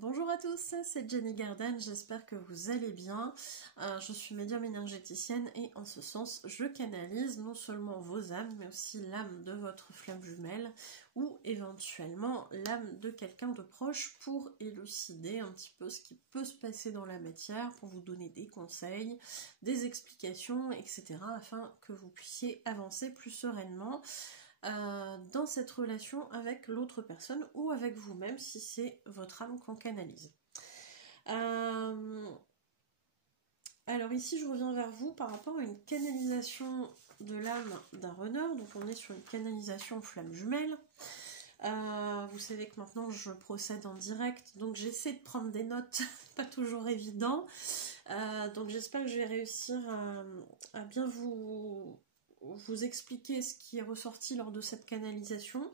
Bonjour à tous, c'est Jenny Garden, j'espère que vous allez bien. Je suis médium énergéticienne et en ce sens, je canalise non seulement vos âmes, mais aussi l'âme de votre flamme jumelle ou éventuellement l'âme de quelqu'un de proche pour élucider un petit peu ce qui peut se passer dans la matière, pour vous donner des conseils, des explications, etc. afin que vous puissiez avancer plus sereinement dans cette relation avec l'autre personne ou avec vous-même si c'est votre âme qu'on canalise. Alors ici je reviens vers vous par rapport à une canalisation de l'âme d'un runner, donc on est sur une canalisation flamme jumelle. Vous savez que maintenant je procède en direct, donc j'essaie de prendre des notes, pas toujours évident, donc j'espère que je vais réussir à bien vous expliquer ce qui est ressorti lors de cette canalisation,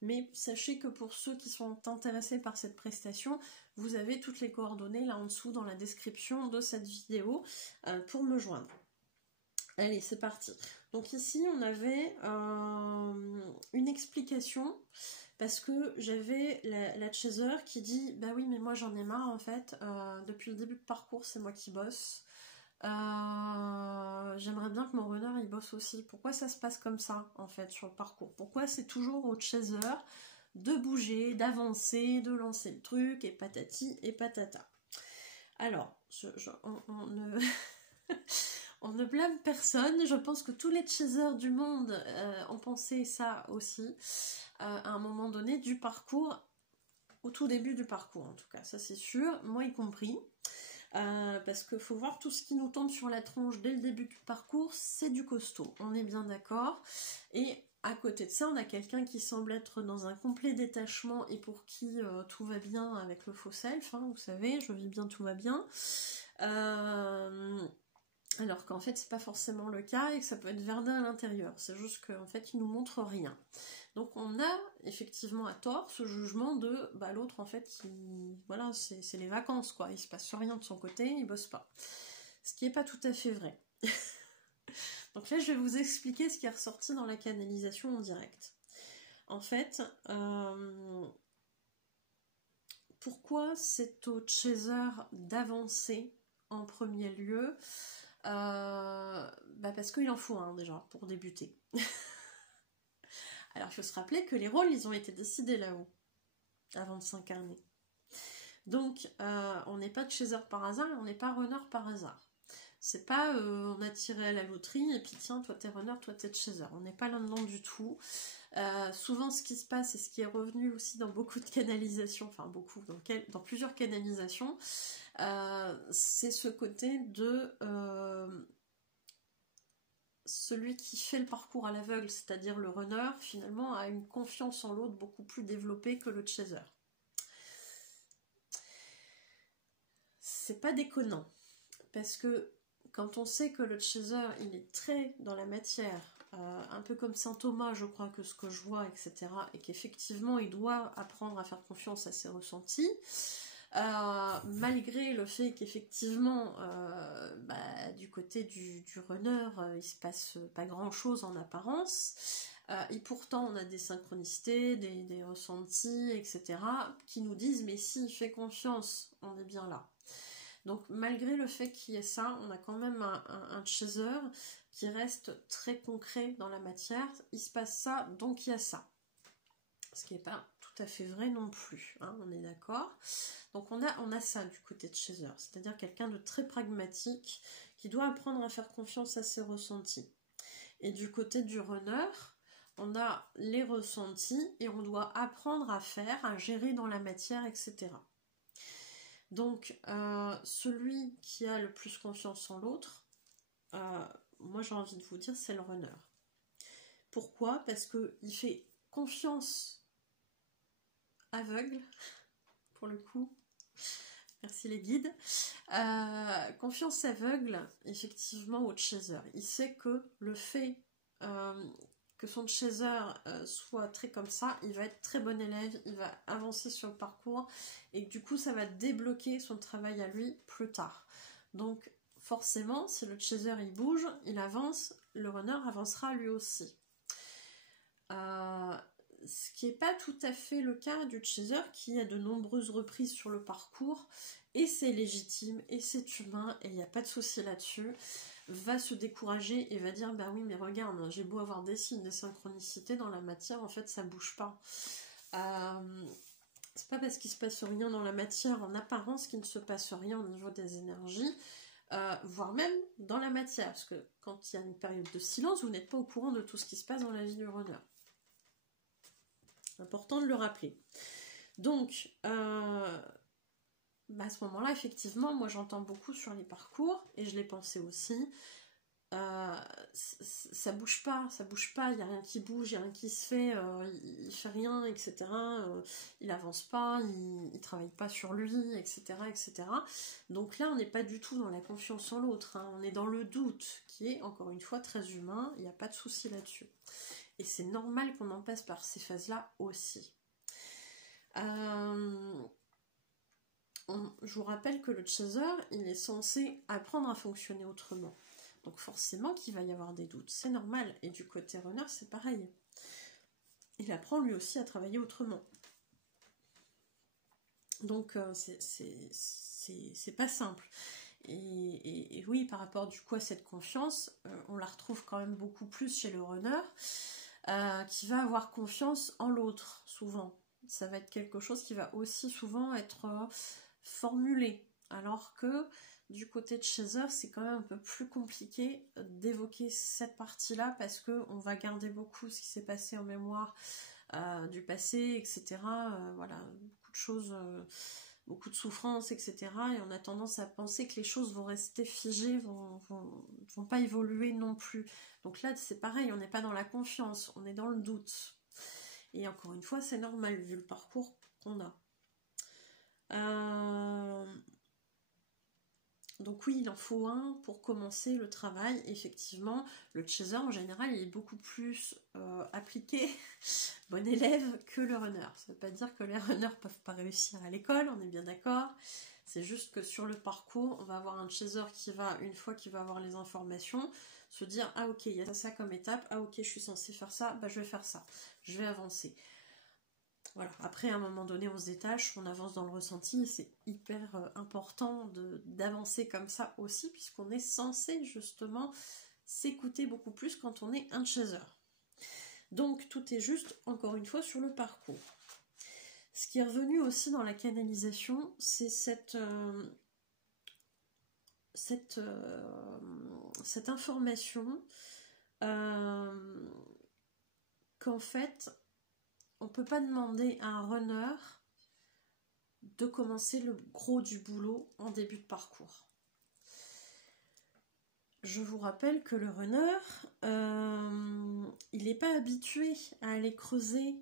mais sachez que pour ceux qui sont intéressés par cette prestation, vous avez toutes les coordonnées là en dessous dans la description de cette vidéo pour me joindre. Allez, c'est parti. Donc ici, on avait une explication, parce que j'avais la chaser qui dit « Bah oui, mais moi j'en ai marre en fait, depuis le début de parcours, c'est moi qui bosse. J'aimerais bien que mon runner il bosse aussi. Pourquoi ça se passe comme ça en fait sur le parcours? Pourquoi c'est toujours au chaser de bouger, d'avancer, de lancer le truc et patati et patata ?» Alors, on ne blâme personne, je pense que tous les chasers du monde ont pensé ça aussi à un moment donné du parcours, au tout début du parcours en tout cas, ça c'est sûr, moi y compris. Parce qu'il faut voir tout ce qui nous tombe sur la tronche dès le début du parcours, c'est du costaud, on est bien d'accord. Et à côté de ça, on a quelqu'un qui semble être dans un complet détachement et pour qui tout va bien avec le faux self, hein, vous savez, je vis bien, tout va bien. Alors qu'en fait, c'est pas forcément le cas et que ça peut être verdun à l'intérieur, c'est juste qu'en fait, il nous montre rien. Donc on a effectivement à tort ce jugement de bah, l'autre en fait voilà, c'est les vacances quoi, il se passe rien de son côté, il bosse pas. Ce qui n'est pas tout à fait vrai. Donc là je vais vous expliquer ce qui est ressorti dans la canalisation en direct. En fait, pourquoi c'est au chaser d'avancer en premier lieu? Bah parce qu'il en faut un déjà pour débuter. Alors il faut se rappeler que les rôles ils ont été décidés là-haut avant de s'incarner. Donc on n'est pas chaser par hasard, on n'est pas runner par hasard. C'est pas on a tiré à la loterie et puis tiens toi t'es runner, toi t'es chaser. On n'est pas là-dedans du tout. Souvent ce qui se passe et ce qui est revenu aussi dans beaucoup de canalisations, enfin beaucoup, dans plusieurs canalisations, c'est ce côté de celui qui fait le parcours à l'aveugle, c'est-à-dire le runner, finalement a une confiance en l'autre beaucoup plus développée que le chaser. C'est pas déconnant, parce que quand on sait que le chaser il est très dans la matière, un peu comme Saint Thomas je crois que ce que je vois, etc., et qu'effectivement il doit apprendre à faire confiance à ses ressentis, malgré le fait qu'effectivement du côté du runner il se passe pas grand chose en apparence, et pourtant on a des synchronicités, des ressentis, etc., qui nous disent mais si il fait confiance, on est bien là. Donc malgré le fait qu'il y ait ça, on a quand même un chaser qui reste très concret dans la matière. Il se passe ça, donc il y a ça. Ce qui n'est pas tout à fait vrai non plus, hein, on est d'accord. Donc on a ça du côté de chaser, c'est-à-dire quelqu'un de très pragmatique qui doit apprendre à faire confiance à ses ressentis. Et du côté du runner, on a les ressentis et on doit apprendre à faire, à gérer dans la matière, etc. Donc, celui qui a le plus confiance en l'autre, moi j'ai envie de vous dire, c'est le runner. Pourquoi? Parce qu'il fait confiance aveugle, pour le coup, merci les guides, confiance aveugle, effectivement, au chaser. Il sait que le fait que son chaser soit très comme ça, il va être très bon élève, il va avancer sur le parcours et du coup ça va débloquer son travail à lui plus tard. Donc forcément si le chaser il bouge, il avance, le runner avancera lui aussi. Ce qui n'est pas tout à fait le cas du chaser qui a de nombreuses reprises sur le parcours, et c'est légitime, et c'est humain, et il n'y a pas de souci là-dessus, va se décourager et va dire bah oui mais regarde, j'ai beau avoir des signes, des synchronicités dans la matière, en fait ça bouge pas. C'est pas parce qu'il se passe rien dans la matière en apparence qu'il ne se passe rien au niveau des énergies, voire même dans la matière, parce que quand il y a une période de silence, vous n'êtes pas au courant de tout ce qui se passe dans la vie du runner. Important de le rappeler. Donc, à ce moment-là, effectivement, moi j'entends beaucoup sur les parcours, et je l'ai pensé aussi, ça bouge pas, il n'y a rien qui bouge, il n'y a rien qui se fait, il fait rien, etc. Il avance pas, il travaille pas sur lui, etc., etc. Donc là, on n'est pas du tout dans la confiance en l'autre, hein. On est dans le doute, qui est, encore une fois, très humain, il n'y a pas de souci là-dessus. Et c'est normal qu'on en passe par ces phases-là aussi. Je vous rappelle que le chaser, il est censé apprendre à fonctionner autrement. Donc forcément qu'il va y avoir des doutes, c'est normal. Et du côté runner, c'est pareil. Il apprend lui aussi à travailler autrement. Donc c'est pas simple. Et oui, par rapport du coup à cette confiance, on la retrouve quand même beaucoup plus chez le runner, qui va avoir confiance en l'autre, souvent. Ça va être quelque chose qui va aussi souvent être formulé. Alors que du côté de chaser, c'est quand même un peu plus compliqué d'évoquer cette partie-là parce qu'on va garder beaucoup ce qui s'est passé en mémoire du passé, etc. Voilà, beaucoup de choses, beaucoup de souffrances, etc. Et on a tendance à penser que les choses vont rester figées, vont pas évoluer non plus. Donc là, c'est pareil, on n'est pas dans la confiance, on est dans le doute. Et encore une fois, c'est normal vu le parcours qu'on a. Donc oui, il en faut un pour commencer le travail. Effectivement, le chaser en général, il est beaucoup plus appliqué, bon élève, que le runner. Ça ne veut pas dire que les runners ne peuvent pas réussir à l'école, on est bien d'accord. C'est juste que sur le parcours, on va avoir un chaser qui va, une fois qu'il va avoir les informations, se dire « Ah ok, il y a ça comme étape, ah ok, je suis censé faire ça, bah je vais faire ça, je vais avancer ». Voilà. Après, à un moment donné, on se détache, on avance dans le ressenti, et c'est hyper important d'avancer comme ça aussi, puisqu'on est censé justement s'écouter beaucoup plus quand on est un chaser. Donc, tout est juste, encore une fois, sur le parcours. Ce qui est revenu aussi dans la canalisation, c'est cette information qu'en fait, on ne peut pas demander à un runner de commencer le gros du boulot en début de parcours. Je vous rappelle que le runner, il n'est pas habitué à aller creuser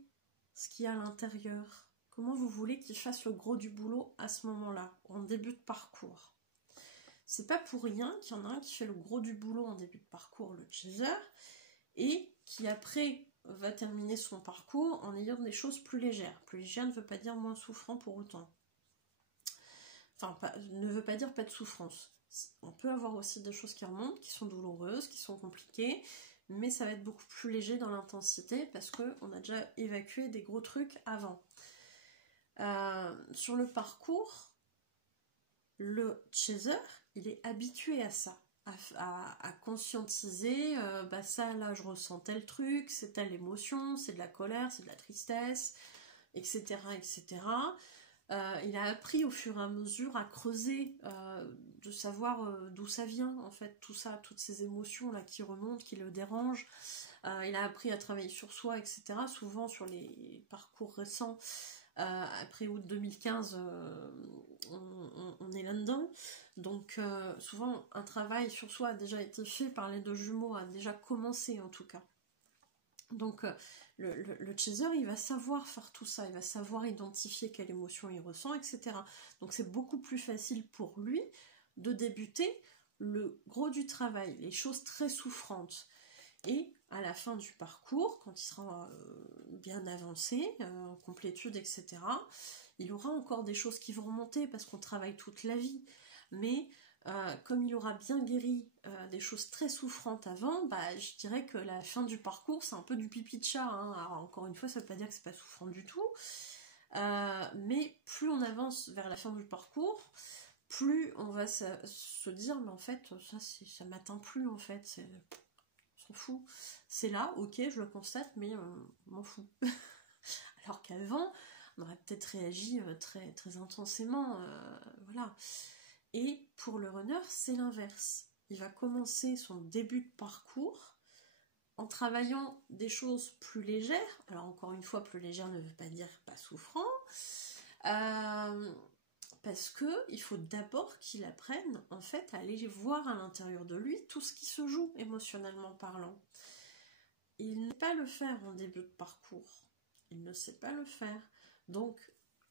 ce qu'il y a à l'intérieur. Comment vous voulez qu'il fasse le gros du boulot à ce moment-là, en début de parcours? C'est pas pour rien qu'il y en a un qui fait le gros du boulot en début de parcours, le chaser, et qui après va terminer son parcours en ayant des choses plus légères. Plus légère ne veut pas dire moins souffrant pour autant. Enfin, ne veut pas dire pas de souffrance. On peut avoir aussi des choses qui remontent, qui sont douloureuses, qui sont compliquées, mais ça va être beaucoup plus léger dans l'intensité parce qu'on a déjà évacué des gros trucs avant. Sur le parcours, le chaser, il est habitué à ça. À conscientiser, ça là je ressens tel truc, c'est telle émotion, c'est de la colère, c'est de la tristesse, etc. etc. Il a appris au fur et à mesure à creuser, de savoir d'où ça vient en fait, tout ça, toutes ces émotions là qui remontent, qui le dérangent. Il a appris à travailler sur soi, etc. Souvent sur les parcours récents, après août 2015, on est là-dedans. Donc souvent un travail sur soi a déjà été fait par les deux jumeaux, a déjà commencé en tout cas. Donc le chaser, il va savoir faire tout ça, il va savoir identifier quelle émotion il ressent, etc. Donc c'est beaucoup plus facile pour lui de débuter le gros du travail, les choses très souffrantes. Et à la fin du parcours, quand il sera bien avancé, en complétude, etc., il aura encore des choses qui vont remonter parce qu'on travaille toute la vie. Mais comme il aura bien guéri des choses très souffrantes avant, bah, je dirais que la fin du parcours, c'est un peu du pipi de chat, hein. Alors, encore une fois, ça veut pas dire que c'est pas souffrant du tout, mais plus on avance vers la fin du parcours, plus on va se dire, mais en fait, ça m'atteint plus, en fait, on s'en fout. C'est là, ok, je le constate, mais m'en fous. Alors qu'avant, on aurait peut-être réagi très, très intensément, voilà. Et pour le runner, c'est l'inverse. Il va commencer son début de parcours en travaillant des choses plus légères. Alors encore une fois, plus légère ne veut pas dire pas souffrant, parce que il faut d'abord qu'il apprenne en fait à aller voir à l'intérieur de lui tout ce qui se joue émotionnellement parlant. Il ne sait pas le faire en début de parcours. Il ne sait pas le faire. Donc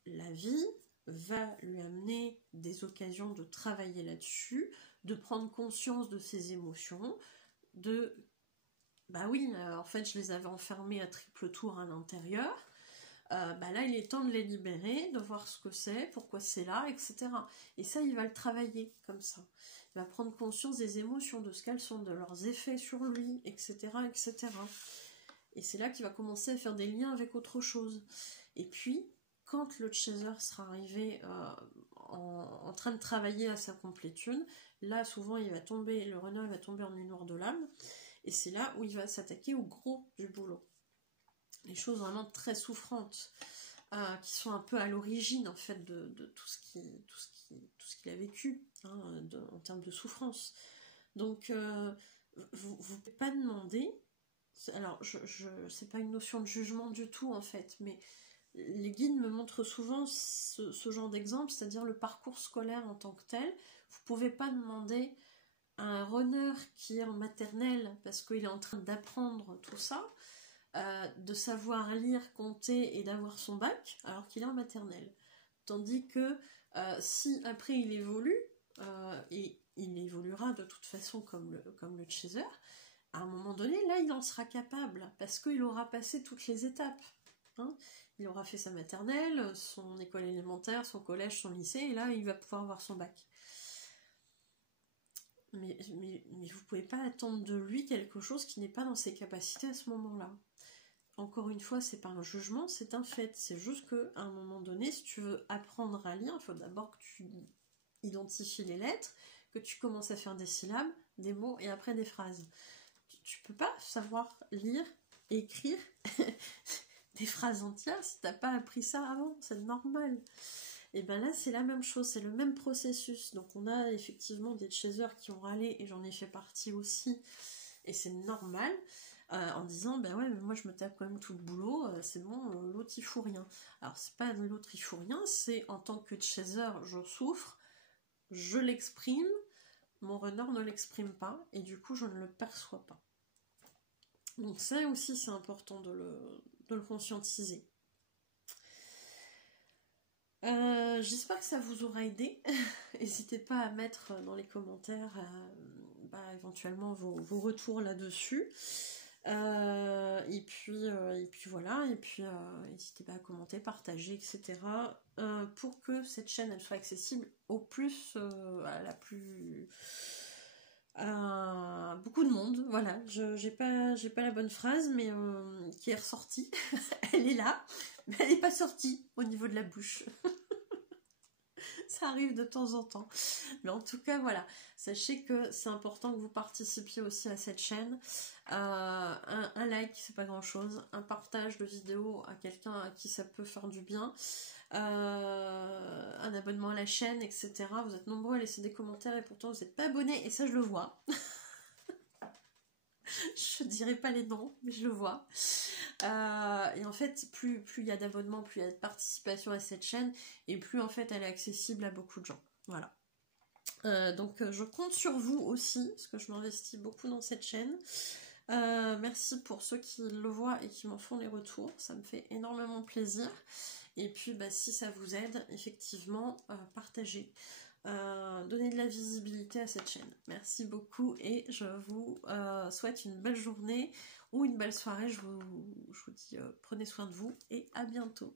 la vie va lui amener des occasions de travailler là-dessus, de prendre conscience de ses émotions, de bah oui, en fait je les avais enfermées à triple tour à l'intérieur, bah là il est temps de les libérer, de voir ce que c'est, pourquoi c'est là, etc. Et ça il va le travailler comme ça. Il va prendre conscience des émotions, de ce qu'elles sont, de leurs effets sur lui, etc. etc. Et c'est là qu'il va commencer à faire des liens avec autre chose. Et puis, quand le chaser sera arrivé en train de travailler à sa complétude, là souvent le runner va tomber en une de l'âme, et c'est là où il va s'attaquer au gros du boulot. Les choses vraiment très souffrantes, qui sont un peu à l'origine en fait de tout ce qu'il a vécu, hein, en termes de souffrance. Donc vous ne pouvez pas demander, alors c'est pas une notion de jugement du tout en fait, mais les guides me montrent souvent ce genre d'exemple, c'est-à-dire le parcours scolaire en tant que tel. Vous ne pouvez pas demander à un runner qui est en maternelle, parce qu'il est en train d'apprendre tout ça, de savoir lire, compter et d'avoir son bac, alors qu'il est en maternelle. Tandis que si après il évolue, et il évoluera de toute façon comme le chaser, à un moment donné, là il en sera capable, parce qu'il aura passé toutes les étapes. Hein, il aura fait sa maternelle, son école élémentaire, son collège, son lycée, et là il va pouvoir avoir son bac. Mais vous pouvez pas attendre de lui quelque chose qui n'est pas dans ses capacités à ce moment-là. Encore une fois, c'est pas un jugement, c'est un fait. C'est juste qu'à un moment donné, si tu veux apprendre à lire, il faut d'abord que tu identifies les lettres, que tu commences à faire des syllabes, des mots et après des phrases. Tu peux pas savoir lire, écrire des phrases entières si t'as pas appris ça avant, c'est normal. Et bien là c'est la même chose, c'est le même processus. Donc on a effectivement des chasers qui ont râlé, et j'en ai fait partie aussi, et c'est normal, en disant ben ouais mais moi je me tape quand même tout le boulot, c'est bon, l'autre il fout rien. Alors c'est pas l'autre il fout rien, c'est en tant que chaser je souffre, je l'exprime, mon runner ne l'exprime pas, et du coup je ne le perçois pas. Donc ça aussi c'est important de le conscientiser. J'espère que ça vous aura aidé. N'hésitez pas à mettre dans les commentaires éventuellement vos retours là-dessus. Et puis voilà, et puis n'hésitez pas à commenter, partager, etc. Pour que cette chaîne elle soit accessible au plus, à beaucoup de monde. Voilà, j'ai pas la bonne phrase, mais qui est ressortie. Elle est là, mais elle n'est pas sortie au niveau de la bouche. Ça arrive de temps en temps. Mais en tout cas, voilà. Sachez que c'est important que vous participiez aussi à cette chaîne. Un like, c'est pas grand chose. Un partage de vidéo à quelqu'un à qui ça peut faire du bien. Un abonnement à la chaîne, etc. Vous êtes nombreux à laisser des commentaires et pourtant vous n'êtes pas abonnés. Et ça, je le vois. Je dirai pas les noms, mais je le vois. Et en fait, plus il y a d'abonnements, plus il y a de participation à cette chaîne, et plus en fait elle est accessible à beaucoup de gens. Voilà. Donc je compte sur vous aussi, parce que je m'investis beaucoup dans cette chaîne. Merci pour ceux qui le voient et qui m'en font les retours, ça me fait énormément plaisir. Et puis si ça vous aide, effectivement, partagez. Donner de la visibilité à cette chaîne. Merci beaucoup et je vous souhaite une belle journée ou une belle soirée. Je vous dis prenez soin de vous et à bientôt.